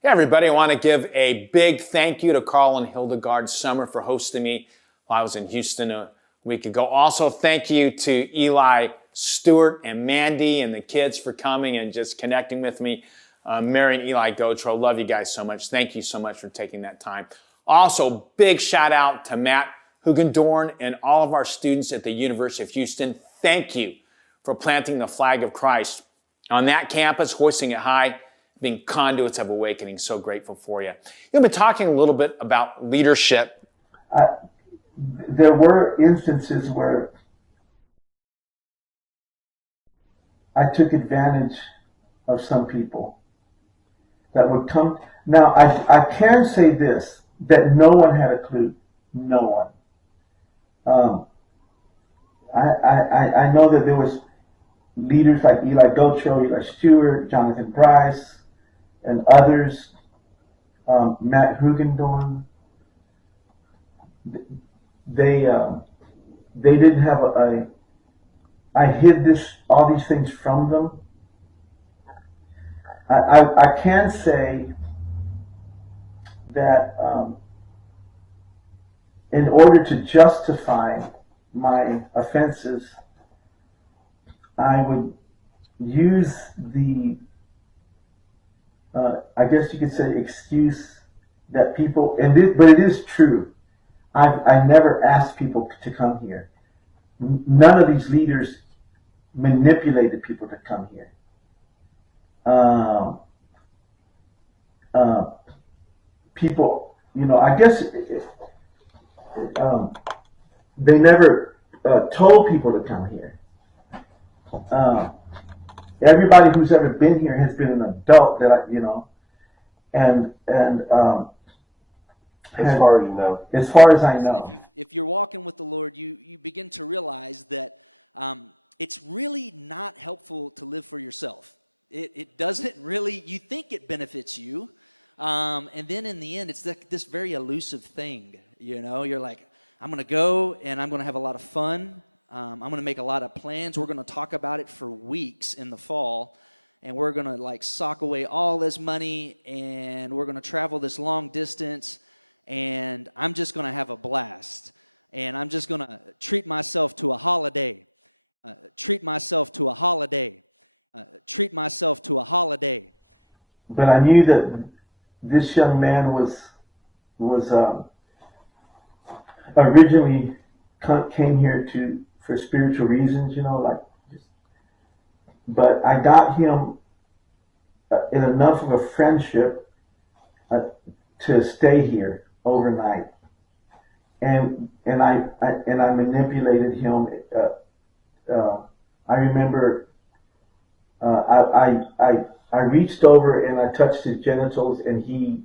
Hey everybody, I want to give a big thank you to Carl and Hildegard Summer for hosting me while I was in Houston a week ago. Also, thank you to Eli Stewart and Mandy and the kids for coming and just connecting with me. Mary and Eli Gautreaux, love you guys so much. Thank you so much for taking that time. Also, big shout out to Matt Hoogendorn and all of our students at the University of Houston. Thank you for planting the flag of Christ on that campus, hoisting it high, being conduits of awakening. So grateful for you. You've been talking a little bit about leadership. There were instances where I took advantage of some people that would come. Now, I can say this, that no one had a clue. No one. I know that there was leaders like Eli Gautreaux, Eli Stewart, Jonathan Bryce, and others, Matt Hoogendorn. They didn't have I hid all these things from them. I can say that in order to justify my offenses, I would use the I guess you could say excuse that people, but it is true. I never asked people to come here. None of these leaders manipulated people to come here. People, I guess they never told people to come here. Everybody who's ever been here has been an adult that as far as you know. As far as I know. If you're walking with the Lord, you begin to realize that it's really not helpful to live for yourself. It doesn't really, you think it benefits you, and then in the end, it's this very elusive thing. You're like, I'm going to go and I'm going to have a lot of fun. I'm going to make a lot of plans. We're going to talk about it for weeks in the fall, and we're going to sock away all this money, and we're going to travel this long distance, and I'm just going to have a blast, and I'm just going to treat myself to a holiday, treat myself to a holiday, treat myself to a holiday. But I knew that this young man was originally came here for spiritual reasons, but I got him in enough of a friendship to stay here overnight, and I manipulated him. I remember I reached over and I touched his genitals, and he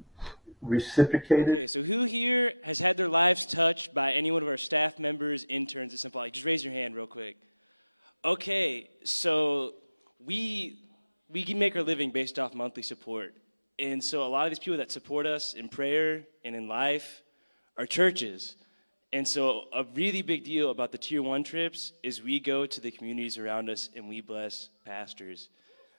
reciprocated. Okay, so who here has had their lives touched by any one of our staff members, interns at Simple Life? Just raise your hand real quick. Okay, so we can make our living based off monthly support. And so a lot of these people that support us in prayer and in life are churches. And so a really big deal about the Tier 1 trips is we go to the communities around us and we bless pastors.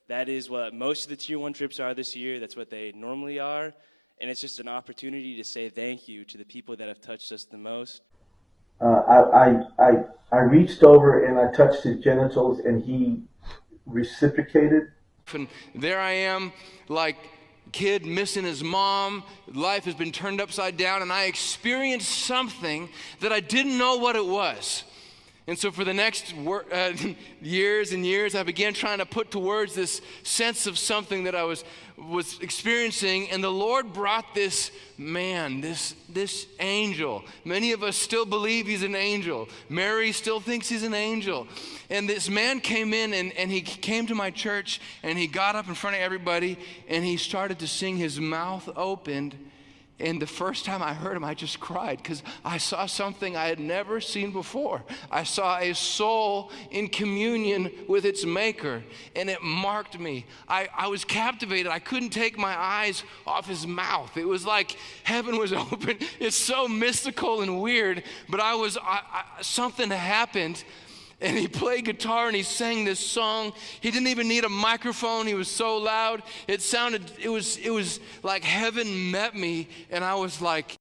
That is what most of the Tier 1 trips are this year. That's what they normally are. And it's just an opportunity to say thank you to the people that have touched us the most. I reached over and I touched his genitals, and he reciprocated. And there I am, like kid missing his mom. Life has been turned upside down, and I experienced something that I didn't know what it was. And so for the next years and years, I began trying to put to words this sense of something that I was experiencing, and the Lord brought this man, this angel. Many of us still believe he's an angel. Mary still thinks he's an angel. And this man came in, and he came to my church, and he got up in front of everybody, and he started to sing. His mouth opened. And the first time I heard him, I just cried because I saw something I had never seen before. I saw a soul in communion with its maker, and it marked me. I was captivated. I couldn't take my eyes off his mouth. It was like heaven was open. It's so mystical and weird, but something happened. and he played guitar and he sang this song. He didn't even need a microphone. He was so loud. It was like heaven met me, and I was like,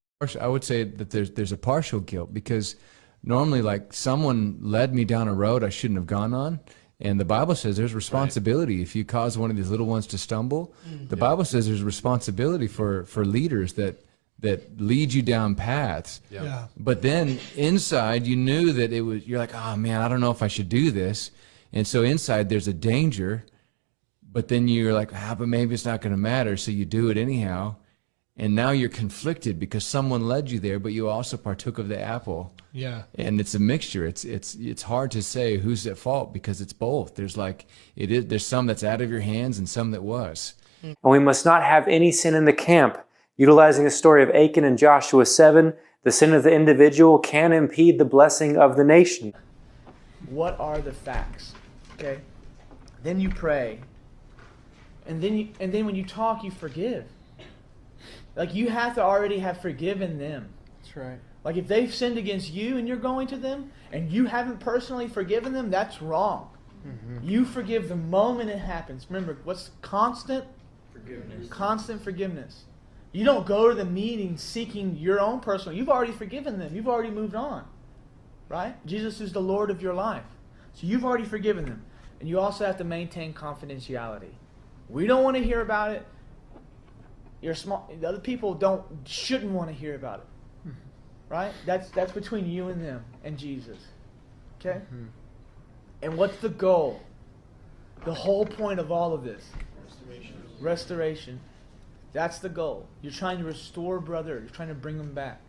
And we must not have any sin in the camp. Utilizing the story of Achan in Joshua 7, the sin of the individual can impede the blessing of the nation. What are the facts? Okay? Then you pray. And then when you talk, you forgive. Like, you have to already have forgiven them. That's right. Like, if they've sinned against you and you're going to them and you haven't personally forgiven them, that's wrong. Mm-hmm. You forgive the moment it happens. Remember, what's constant? Forgiveness. Constant forgiveness. You don't go to the meeting seeking your own personal. You've already forgiven them. You've already moved on. Right? Jesus is the Lord of your life. So you've already forgiven them. And you also have to maintain confidentiality. We don't want to hear about it. The other people shouldn't want to hear about it. Mm-hmm. Right? That's between you and them and Jesus. Okay? Mm-hmm. And what's the goal? The whole point of all of this? Restoration. That's the goal. You're trying to restore brother. You're trying to bring them back.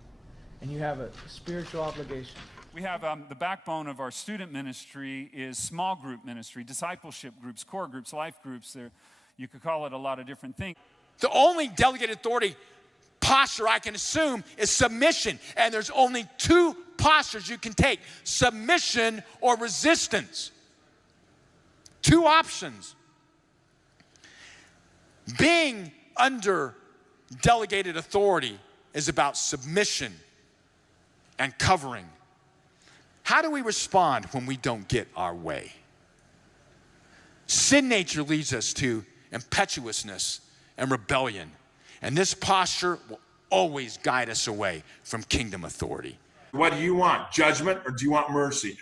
And you have a spiritual obligation. We have the backbone of our student ministry is small group ministry, discipleship groups, core groups, life groups. You could call it a lot of different things. The only delegated authority posture I can assume is submission. And there's only two postures you can take: submission or resistance. Two options. Being under delegated authority is about submission and covering. How do we respond when we don't get our way? Sin nature leads us to impetuousness and rebellion. And this posture will always guide us away from kingdom authority. What do you want? Judgment, or do you want mercy?